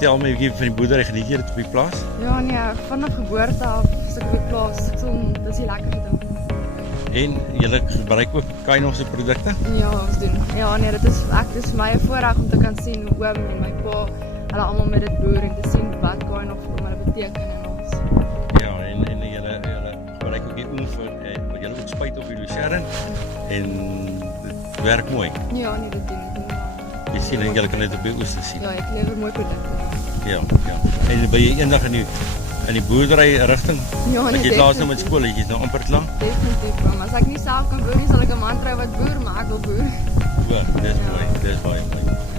vertel my 'n bietjie van die boerdery, geniet jy dit op die plaas? Ja nee, vanaf geboorte af is ek op die plaas. Dis die lekkerste ding. En julle gebruik ook Kainos se produkte? Ja, ons doen. Ja nee, dit is vir my 'n voorreg om te kan sien hoe oom en my pa hulle almal met dit boer en te sien wat Kaai nog vir hulle beteken in ons. Ja, en julle gebruik ook die oom vir wat julle ook spuit op die lucerne en dit werk mooi. Ja nee, dit doen. Jy sien en julle kan dit op die oeste sien. Ja, ek lewer mooi produkte. Ja. En by jy eendag in die boerdery rigting? Ja, nee, want jy laas nou met skool, jy's nou amper klaar. Definitief, maar as ek nie self kan boer nie, sal ek 'n man kry wat boer, maar ek wil boer. Ja, dis mooi, dis baie mooi.